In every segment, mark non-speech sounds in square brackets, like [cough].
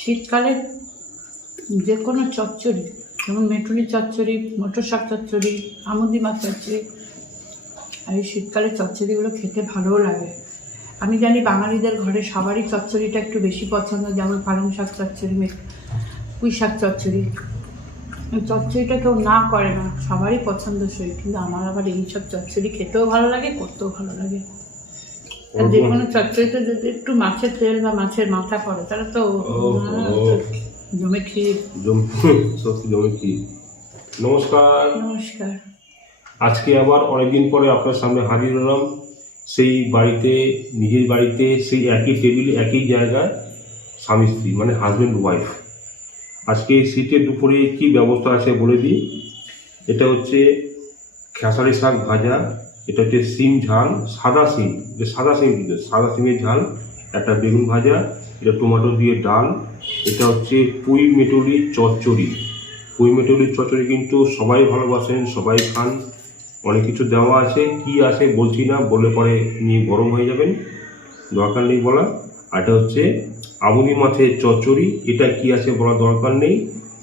শীতকালে যে কোনো চচ্চড়ি, যেমন মেটুরি চচ্চড়ি, মটর শাক চচ্চড়ি আমুদি মাছ চচ্চড়ি, আর এই শীতকালে চচ্চড়িগুলো খেতে ভালোও লাগে। আমি জানি বাঙালিদের ঘরে সবারই চচ্চড়িটা একটু বেশি পছন্দ, যেমন পালং শাক চচ্চড়ি পুঁই শাক চচ্চড়ি। চচ্চড়িটা কেউ না করে না, সবারই পছন্দ পছন্দসই কিন্তু আমার আবার এইসব চচ্চড়ি খেতেও ভালো লাগে, করতেও ভালো লাগে। যে কোনো চচ্চড়িতে যদি একটু মাছের তেল বা মাছের মাথা পড়ে তাহলে তো। জমে ক্ষীর। সত্যি জমে কি নমস্কার। নমস্কার। আজকে আবার অনেকদিন পরে আপনার সামনে হাজির হলাম। সেই বাড়িতে নিজের বাড়িতে সেই একই টেবিলে একই জায়গায় স্বামী স্ত্রী মানে হাজব্যান্ড ওয়াইফ আজকে শীতের দুপুরে কি ব্যবস্থা আছে বলে দিই? এটা হচ্ছে খেসারি শাক ভাজা। এটা হচ্ছে সিম ঝাল, সাদা সিম। যে সাদা সিম দিতে সাদা সিমের ঝাল, একটা বেগুন ভাজা, এটা টমেটো দিয়ে ডাল, এটা হচ্ছে পুঁই মেটুলি চচ্চড়ি। পুঁই মেটুলির চচ্চড়ি কিন্তু সবাই ভালোবাসেন, সবাই খান। অনেক কিছু দেওয়া আছে, কি আছে বলছি না, বলে পরে নিয়ে গরম হয়ে যাবেন। দরকার নেই বলা। আর এটা হচ্ছে আবুনি মাছের চচ্চড়ি, এটা কি আছে বলা দরকার নেই।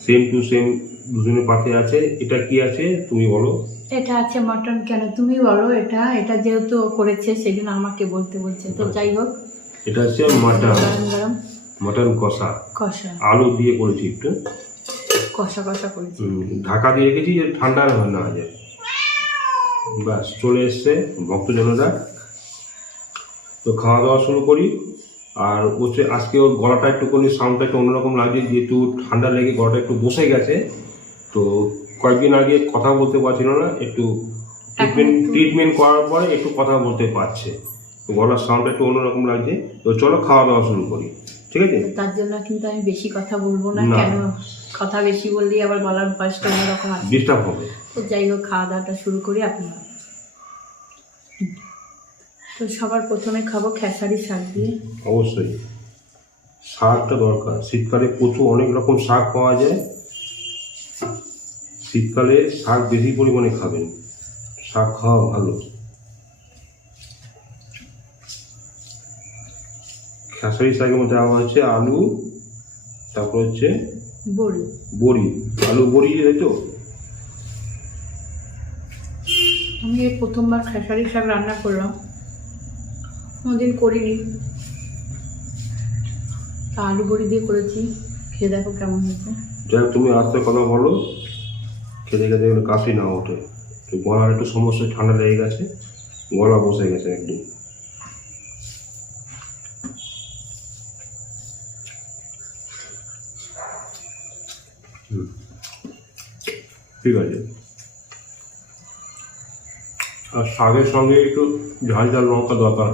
সেম টু সেম দুজনের পাশে আছে এটা কি আছে? তুমি বলো। এটা আছে মটন কেন? তুমি বলো এটা এটা যেহেতু করেছে সেই জন্য আমাকে বলতে বলছে। তো যাই হোক। এটা হচ্ছে মাটন। গরম মাটন কষা। কষা। আলু দিয়ে করেছি একটু। কষা কষা করেছি। ঢাকা দিয়ে রেখেছি যে ঠান্ডা হয় না যায় ব্যাস চলে এসছে ভক্তজনেরা তো খাওয়া দাওয়া শুরু করি। আর হচ্ছে আজকে ওর গলাটা একটুখানি সাউন্ডটা একটু অন্যরকম লাগছে যেহেতু ঠান্ডা লেগে গলাটা একটু বসে গেছে। তো কয়েকদিন আগে কথা বলতে পারছিল না একটু ট্রিটমেন্ট ট্রিটমেন্ট করার পরে একটু কথা বলতে পারছে। গলার সাউন্ডটা একটু অন্যরকম লাগছে। তো চলো খাওয়া দাওয়া শুরু করি। ঠিক আছে? তার জন্য কিন্তু আমি বেশি কথা বলব না। কেন কথা বেশি বললেই আবার গলার বয়সটা অন্যরকম আছে ডিস্টার্ব হবে। তো যাই হোক খাওয়া দাওয়াটা শুরু করি আপনারা তো সবার প্রথমে খাব খেসারি শাক দিয়ে। অবশ্যই। শাকটা দরকার। শীতকালে প্রচুর অনেক রকম শাক পাওয়া যায়। শীতকালে শাক বেশি পরিমাণে খাবেন। শাক খাওয়া ভালো। খেসারি শাকের মধ্যে দেওয়া হচ্ছে আলু তারপর হচ্ছে বড়ি। বড়ি। আলু বড়ি তাই তো? আমি এই প্রথমবার খেসারি শাক রান্না করলাম। কোনোদিন করিনি। তা আলু বড়ি দিয়ে করেছি। খেয়ে দেখো কেমন হয়েছে। যাই তুমি আস্তে কথা বলো। খেতে খেতে এগুলো কাশি না ওঠে। তো গলার একটু সমস্যা, ঠান্ডা লেগে গেছে। গলা বসে গেছে একদম। ঠিক আছে। আর শাকের সঙ্গে একটু ঝাল ঝাল লঙ্কা দরকার।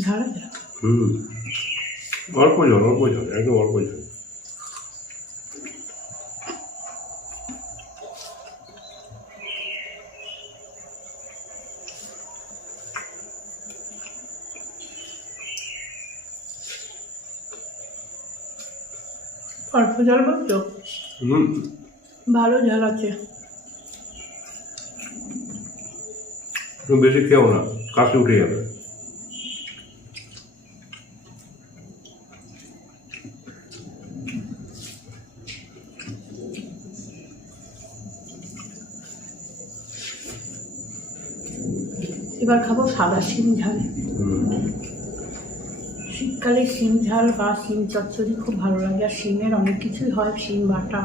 ঝাড়া যা হুম। অল্প জল অল্প জল একদম অল্প জল। অল্প জল বলছো? হুম। ভালো ঝাল আছে। বেশি খেও না কাশি উঠে যাবে। এবার খাব সাদা শিম ঝাল। শীতকালে শিম ঝাল বা শিম চচ্চড়ি খুব ভালো লাগে। আর শিমের অনেক কিছুই হয়, শিম বাটা।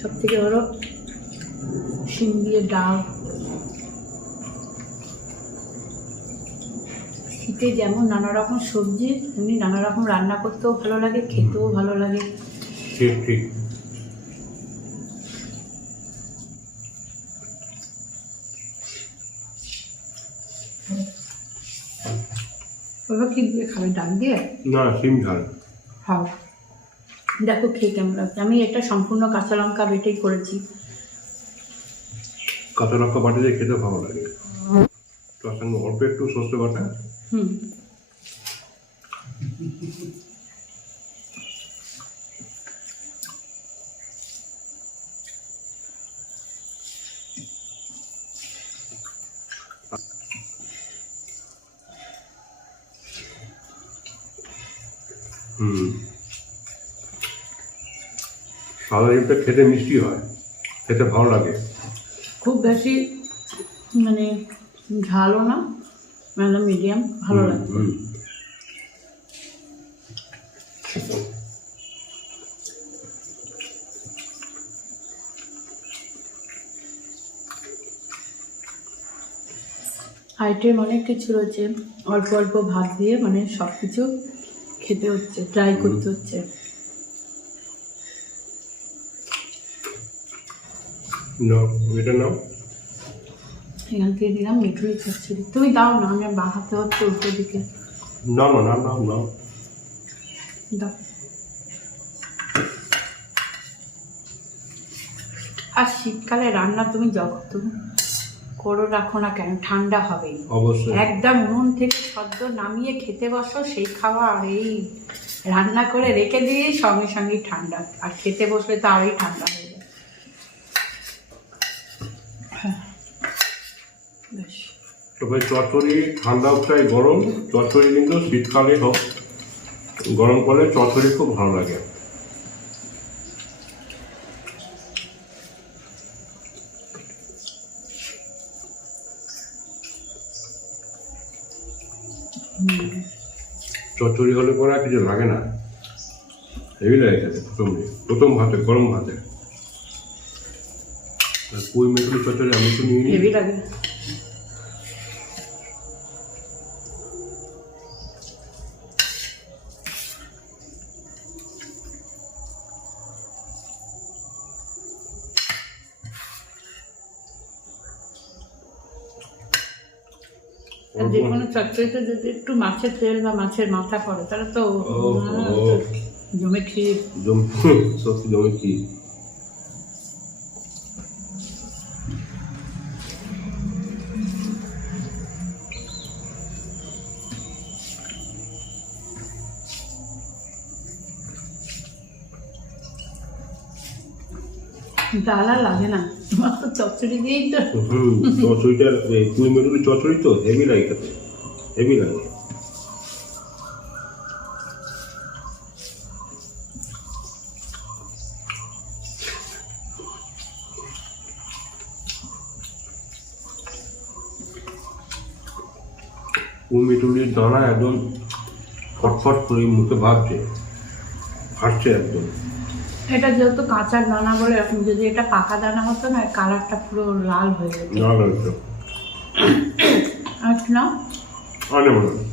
সব থেকে হলো শিম দিয়ে ডাল। শীতে যেমন নানা রকম সবজি, তেমনি নানা রকম রান্না করতেও ভালো লাগে, খেতেও ভালো লাগে। ঠিক ঠিক। ওগুলো কি দিয়ে খাবে? ডাল দিয়ে? না সিম ঝাল। খাও দেখো খেয়ে কেমন লাগছে। আমি এটা সম্পূর্ণ কাঁচা লঙ্কা বেটেই করেছি। কাঁচা লঙ্কা বাটা দিয়ে খেতে ভালো লাগে। তার সঙ্গে অল্প একটু সর্ষে বাটা। হুম। হুম। সাদা ডিমটা খেতে মিষ্টি হয় খেতে ভালো লাগে। খুব বেশি মানে ঝালও না মানে মিডিয়াম ভালো হুম। আইটেম অনেক কিছু রয়েছে অল্প অল্প ভাত দিয়ে মানে সব কিছু খেতে হচ্ছে ট্রাই করতে হচ্ছে। নাও এটা নাও। এখান থেকে দিলাম মিঠুরি চচ্চড়ি তুমি দাও না আমি বাহাতে হচ্ছে উল্টো দিকে। না নাও নাও নাও দাও। আর শীতকালে রান্না তুমি যখন তুমি করো রাখো না কেন ঠান্ডা হবেই। অবশ্যই। একদম নুন থেকে সদ্য নামিয়ে খেতে বসো, সেই খাওয়া এই রান্না করে রেখে দিয়ে সঙ্গে সঙ্গে ঠান্ডা। আর খেতে বসলে তো আরোই ঠান্ডা হয়ে যায়। তবে চচ্চড়ি ঠান্ডা চাই গরম, চচ্চড়ি কিন্তু শীতকালে হোক, গরম করে চচ্চড়ি খুব ভালো লাগে। চচ্চড়ি হলে পরে আর কিছু লাগে না। এগুলো লাগে প্রথম প্রথম ভাতে, গরম ভাতে। কুই মেটুলি চচ্চড়ি আমি তো নিয়ে নিই চচ্চড়িতে যদি একটু মাছের তেল বা মাছের মাথা পড়ে তাহলে তো জমে ক্ষীর। জম সত্যি জমে কি ডাল লাগে না। তোমার তো চচ্চড়ি দিয়েই তো। হুম চচ্চড়িটা পুঁই মেটুলি চচ্চড়ি তো হেভি লাগে হেভি লাগে। পুঁই মেটুলির দানা একদম ফটফট করে মুখে ভাবছে ফাটছে একদম। এটা যেহেতু কাঁচা দানা বলে এখন যদি এটা পাকা দানা হতো না কালারটা পুরো লাল হয়ে যেত। না লাগছে আচ্ছা না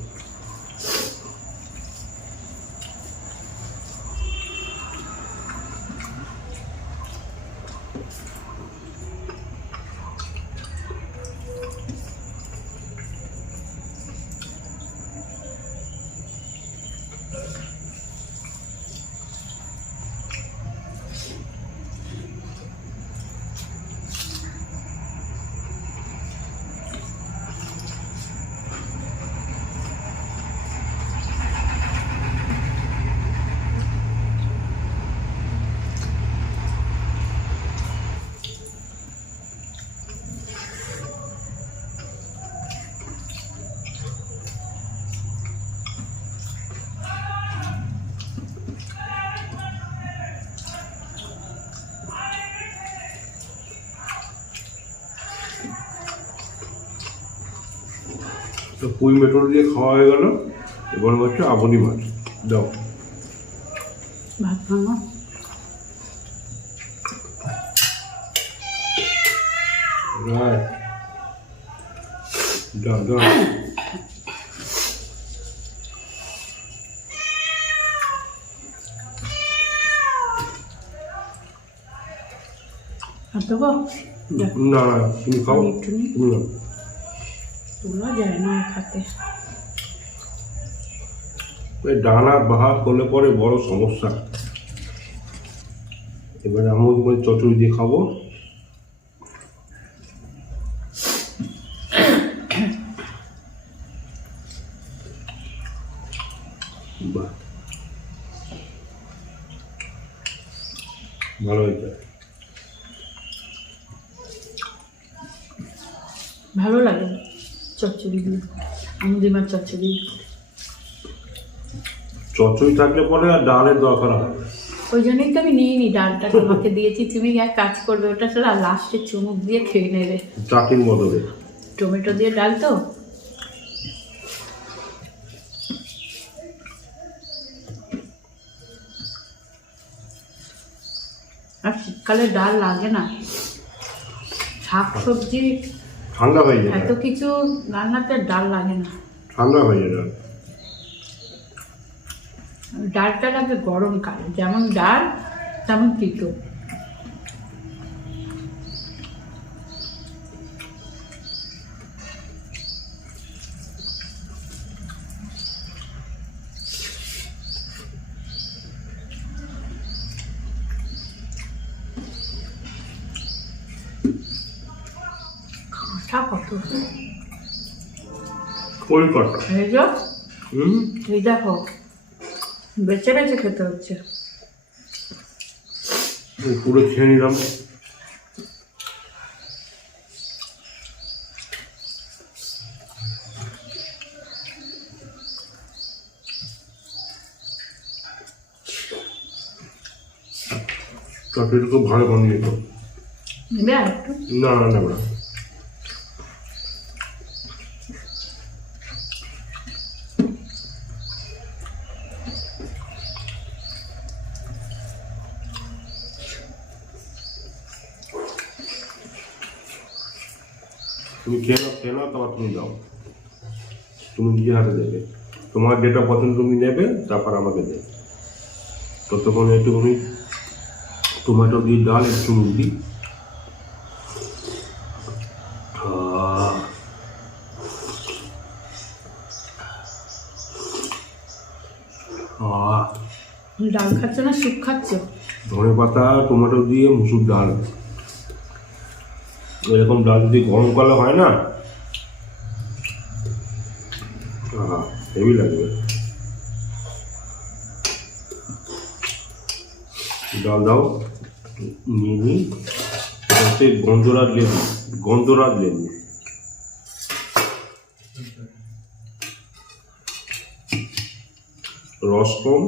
তো পুঁই মেটল দিয়ে খাওয়া হয়ে গেল। এবার হচ্ছে আবনি মাছ দাও। ভাত আর দেবো? না না তুমি খাও। তুমি। তোলা যায় না খাতে। এই ডানা বাহার করলে পরে বড় সমস্যা। এবারে আমি ওই চচড়ি দিয়ে খাব বাহ ভালো হয়েছে ভালো লাগে থাকলে পরে আর ডালের দরকার হয় ওই জন্যই তো আমি নিয়ে নি ডালটা তোমাকে দিয়েছি। তুমি এক কাজ করবে ওটা লাস্টে চুমুক দিয়ে খেয়ে নেবে। বদলে টমেটো দিয়ে ডাল তো? আর শীতকালে ডাল লাগে না। শাক সবজি ঠান্ডা হয়ে যায়। এত কিছু রান্নাতে ডাল লাগে না। ঠান্ডা হয়ে যায়। ডালটা লাগবে গরমকালে যেমন ডাল তেমন তিতো। কটা এই যো হুম? এই দেখো বেছে বেছে খেতে হচ্ছে। পুরো খেয়ে নিলাম। তরকারিটা খুব ভালো বানিয়ে তো না না না না তুমি খেয়ে নাও খেয়ে নাও তারপর তুমি যাও। তুমি নিজে হাতে দেবে। তোমার যেটা পছন্দ তুমি নেবে তারপর আমাকে দেবে। ততক্ষণ একটুখানি টমেটো দিয়ে ডাল একটু। আহ। ডাল খাচ্ছে না স্যুপ খাচ্ছ? ধনে পাতা টমেটো দিয়ে মুসুর ডাল। এরকম ডাল যদি গরমকালে হয় না হেভি লাগবে ডাল দাও নিয়ে নিই হচ্ছে গন্ধরাজ লেবু গন্ধরাজ লেবু রস কম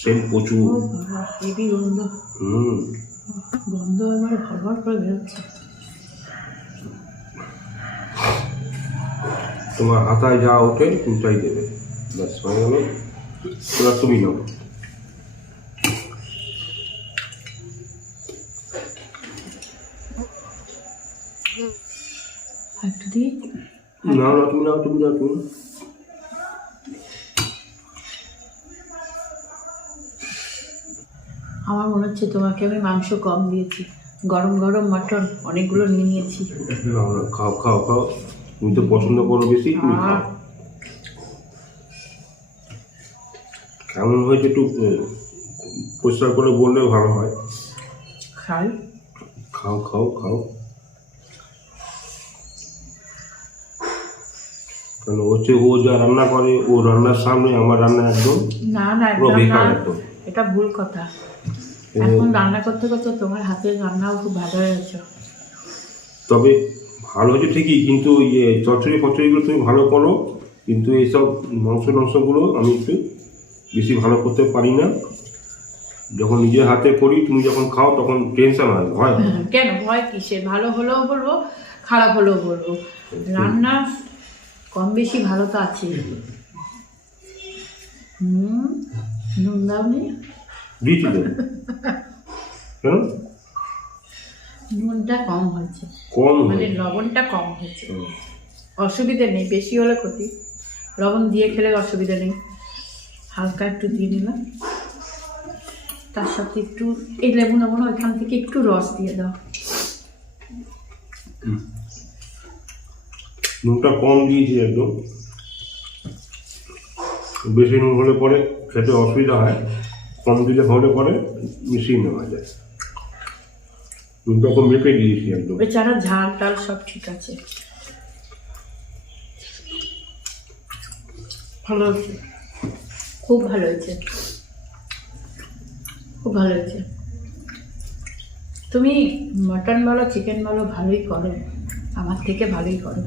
সেন্ট প্রচুর হেভি গন্ধ হুম গন্ধ এবার ভর করে বেরোচ্ছে। তোমার হাতায় যা ওঠে তুমি তাই দেবে। ব্যাস হয়ে গেল এবার তুমি নাও আর একটু দিই নাও না তুমি নাও তুমি নাও তুমি আমার মনে হচ্ছে তোমাকে আমি মাংস কম দিয়েছি। গরম গরম মটন অনেকগুলো নিয়ে নিয়েছি। খাও খাও খাও। তুমি তো পছন্দ করো বেশি তুমি খাও। আহ। কেমন হয়েছে একটু পরিষ্কার করে বললে ভালো হয়। খাই। খাও খাও খাও। কারণ হচ্ছে ও যা রান্না করে ও রান্নার সামনে আমার রান্না একদম না না পুরো একদম বেকার একদম। এটা ভুল কথা। এখন রান্না করতে করতে তোমার হাতের রান্নাও খুব ভালো হয়েছে তবে ভালো হচ্ছে ঠিকই কিন্তু ইয়ে চচ্চড়ি ফচড়িগুলো তুমি ভালো করো কিন্তু এইসব মাংস টাংসগুলো আমি একটু বেশি ভালো করতে পারি না। যখন নিজের হাতে করি তুমি যখন খাও তখন টেনশন হয় ভয় [laughs] কেন? ভয় কিসে? ভালো হলেও বলব খারাপ হলেও বলব। রান্না কম বেশি ভালো তো আছে। হুম? নুন দাওনি? দিয়েছি কেন? নুনটা কম হয়েছে। কম মানে লবণটা কম হয়েছে। অসুবিধে নেই বেশি হলে ক্ষতি। লবণ দিয়ে খেলে অসুবিধা নেই। হালকা একটু দিয়ে নিলাম। তার সাথে একটু এই লেবু নেব না ওইখান থেকে একটু রস দিয়ে দাও। নুনটা কম দিয়েছি একদম বেশি নুন হলে পরে খেতে অসুবিধা হয় কম দিলে হলে পরে মিশিয়ে নেওয়া যায়। নুনটা কম মেপে দিয়েছি একদম। বেচারা ঝাল টাল সব ঠিক আছে। ভালো হয়েছে খুব ভালো হয়েছে। খুব ভালো হয়েছে। তুমি মটন বলো চিকেন বলো, ভালোই করো। আমার থেকে ভালোই করো।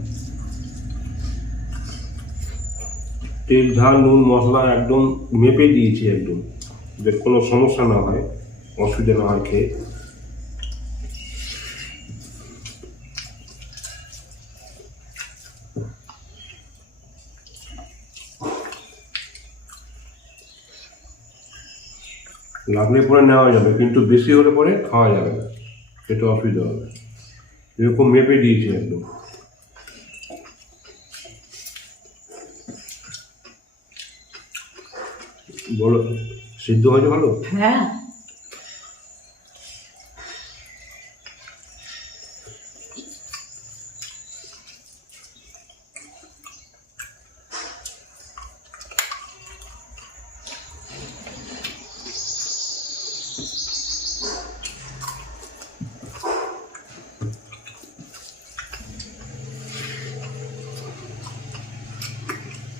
তেল, ঝাল, নুন, মশলা একদম মেপে দিয়েছি একদম। যে কোনো সমস্যা না হয়, অসুবিধা না হয় খেয়ে। লাগলে পরে নেওয়া যাবে, কিন্তু বেশি হলে পরে খাওয়া যাবে না। সেটা অসুবিধা হবে। এরকম মেপে দিয়েছি একদম। বলো, সিদ্ধ হয়েছে ভালো? হ্যাঁ।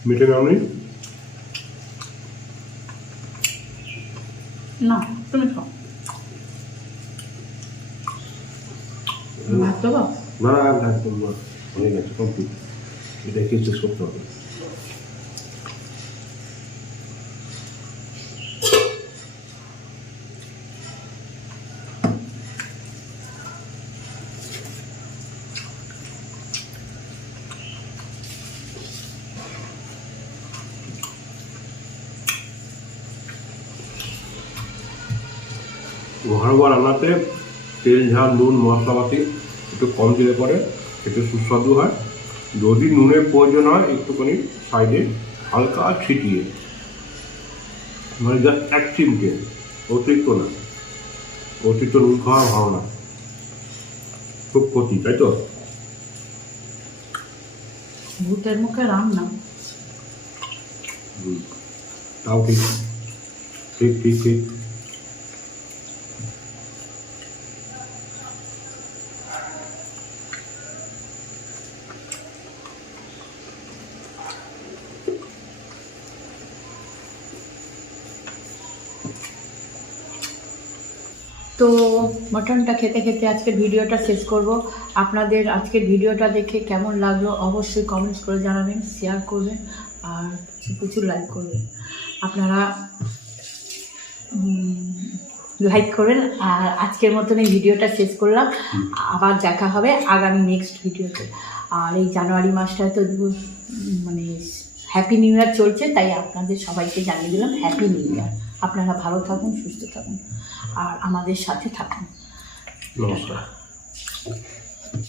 मीठे नाम नहीं ঘরোয়া রান্নাতে তেল ঝাল নুন মশলাপাতি একটু কম দিলে পরে একটু সুস্বাদু হয়। যদি নুনের প্রয়োজন হয় একটুখানি সাইডে হালকা ছিটিয়ে। মানে জাস্ট এক চিমটে অতিরিক্ত না। অতিরিক্ত নুন খাওয়া ভালো না খুব ক্ষতি তাই তো? ভূতের মুখে রাম না। তাও ঠিক। ঠিক ঠিক ঠিক। তো মটনটা খেতে খেতে আজকের ভিডিওটা শেষ করব। আপনাদের আজকের ভিডিওটা দেখে কেমন লাগল অবশ্যই কমেন্টস করে জানাবেন শেয়ার করবেন আর কিছু কিছু লাইক করবেন। আপনারা লাইক করবেন আর আজকের মতন এই ভিডিওটা শেষ করলাম। আবার দেখা হবে আগামী নেক্সট ভিডিওতে। আর এই জানুয়ারি মাসটা তো মানে হ্যাপি নিউ ইয়ার চলছে, তাই আপনাদের সবাইকে জানিয়ে দিলাম হ্যাপি নিউ ইয়ার আপনারা ভালো থাকুন, সুস্থ থাকুন। আর আমাদের সাথে থাকুন। নমস্কার।